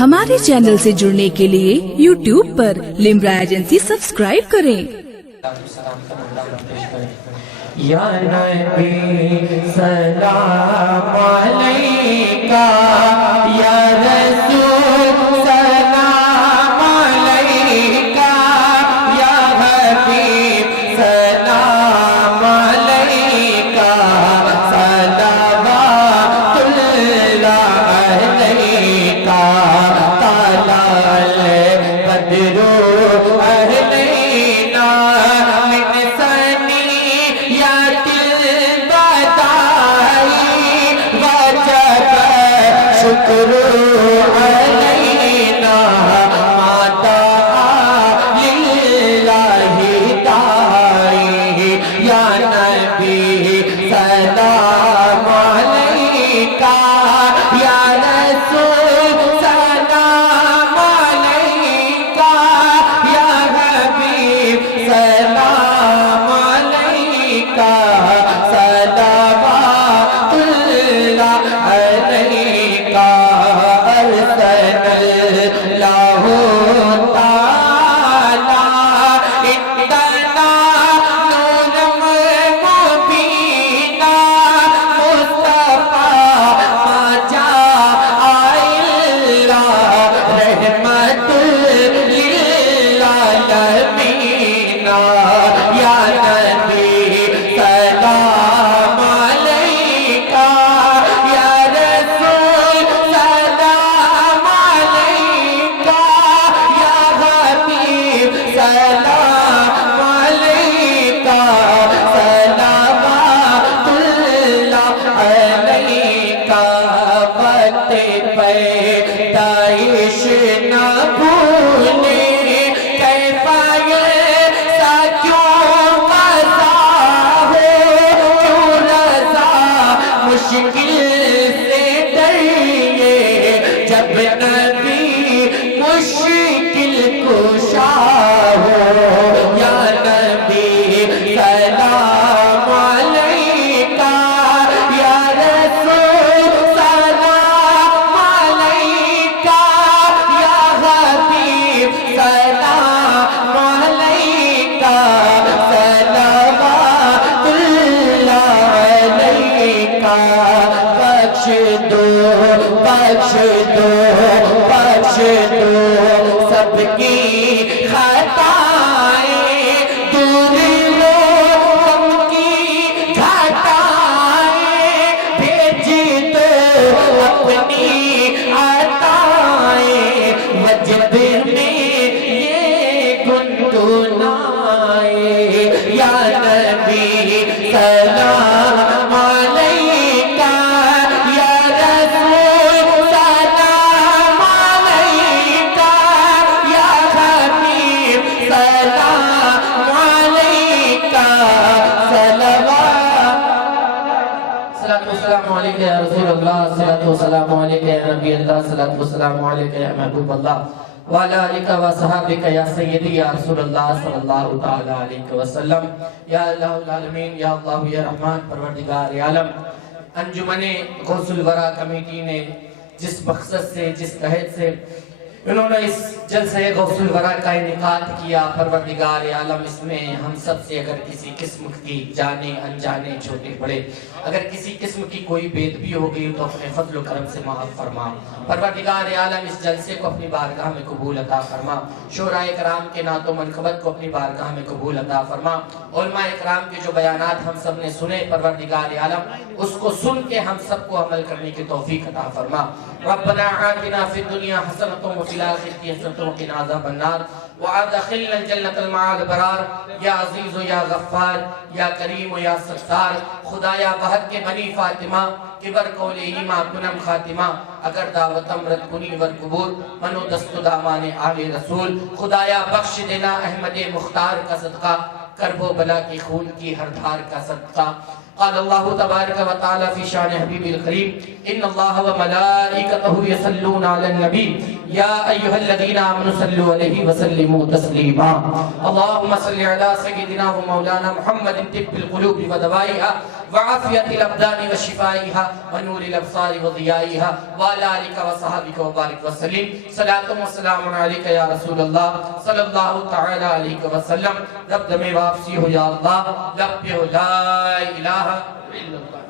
ہمارے چینل سے جڑنے کے لیے YouTube پر لمرا ایجنسی سبسکرائب کریں۔ یا نبی سلام علیکہ، یا رسول سلام علیکہ، یا حبیب سلام علیکہ، صلوات اللہ علیکہ، طلع البدر علینا من ثنیات الوداع، وجب شکر علینا ما دعا للہ داعی، یا نبی سلام علیکہ، یا رسول سلام علیکہ، یا حبیب سلام علیکہ، صلوات اللہ علیکہ، ارسل اللہ تعالی عندنا نورا مبینا، مصطفیٰ ما جاء الا رحمت للعالمین، یا نبی سلام علیکہ، یا رسول سلام علیکہ، یا حبیب سلام علیکہ، صلوات اللہ علیکہ، وقت پیدائش نہ بھولیں، کیف ایسا کیوں قضا ہو، کیوں رضا مشکل سے ڈریے، جب نبی مشکل کشا ہو، یا نبی سلام علیکہ، یا رسول سلام علیکہ، یا حبیب سلام علیکہ، صلوات اللہ علیکہ، بخش دو بخش دو بخش دو سب کی خطائیں، دور لو غم کی گھٹائیں، بھیج دو اپنی عطائیں، وجد میں یہ گنگنائیں، یا نبی سلام علیکہ، یا رسول سلام علیکہ، یا حبیب سلام علیکہ، صلوات صلاۃ والسلام علیکہ یا رسول اللہ، صلاۃ والسلام علیکہ یا نبی اللہ، صلاۃ والسلام علیکہ یا محبوب اللہ، وعلی آلک و صحابک یا سیدی یا رسول اللہ صلی اللہ تعالی علیہ وسلم، یا الہ العالمین، یا اللہ یا رحمان، پروردگار عالم۔ انجمن غوث الورا کمیٹی نے جس مقصد سے، جس تحت سے انہوں نے اس جلسہ غوث الورا کا انعقاد کیا، پروردگار عالم اس میں ہم سب سے اگر کسی قسم کی جانے انجانے چھوٹے بڑے اگر کسی قسم کی کوئی بے ادبی ہو گئی تو اپنے فضل و کرم سے معاف فرما۔ پروردگار عالم اس جلسے کو اپنی بارگاہ میں قبول عطا فرما، شعراء کرام کے نعت و منقبت کو اپنی بارگاہ میں قبول عطا فرما، علماء کرام کے جو بیانات ہم سب نے سنے پروردگار عالم اس کو سن کے ہم سب کو عمل کرنے کی توفیق عطا فرما۔ ربنا آتنا فی الدنیا حسنۃ وفی الآخرۃ حسنۃ وقنا عذاب النار وادخلنا الجنة مع الابرار، یا عزیز و یا غفار، یا کریم و یا ستار، خدایا بحق کے بنی فاطمہ کبر قول ایما کنم خاتمہ، اگر دعوت امرت کنی ور قبور منو دست دامان آل رسول، خدایا بخش دینا احمد مختار کا صدقہ، کرب و بلا کی خون کی ہر دھار کا صدقہ۔ قال اللہ تبارک و تعالی فی شان حبیب الکریم ان اللہ و ملائکتہ یصلون علی النبی یا ایہا الذین آمنوا صلوا علیہ وسلموا تسلیما۔ اللہم صلی علی سیدنا و مولانا محمد طب القلوب و دوائها وعافية الأبدان وشفائها ونور الأبصار وضيائها وعلى آلك وصحبك وبارك وسلم صلاة وسلام عليك يا رسول الله صلى الله تعالى عليه وسلم. رب دم واپسی ہو یا اللہ، لب لا الہ الا اللہ.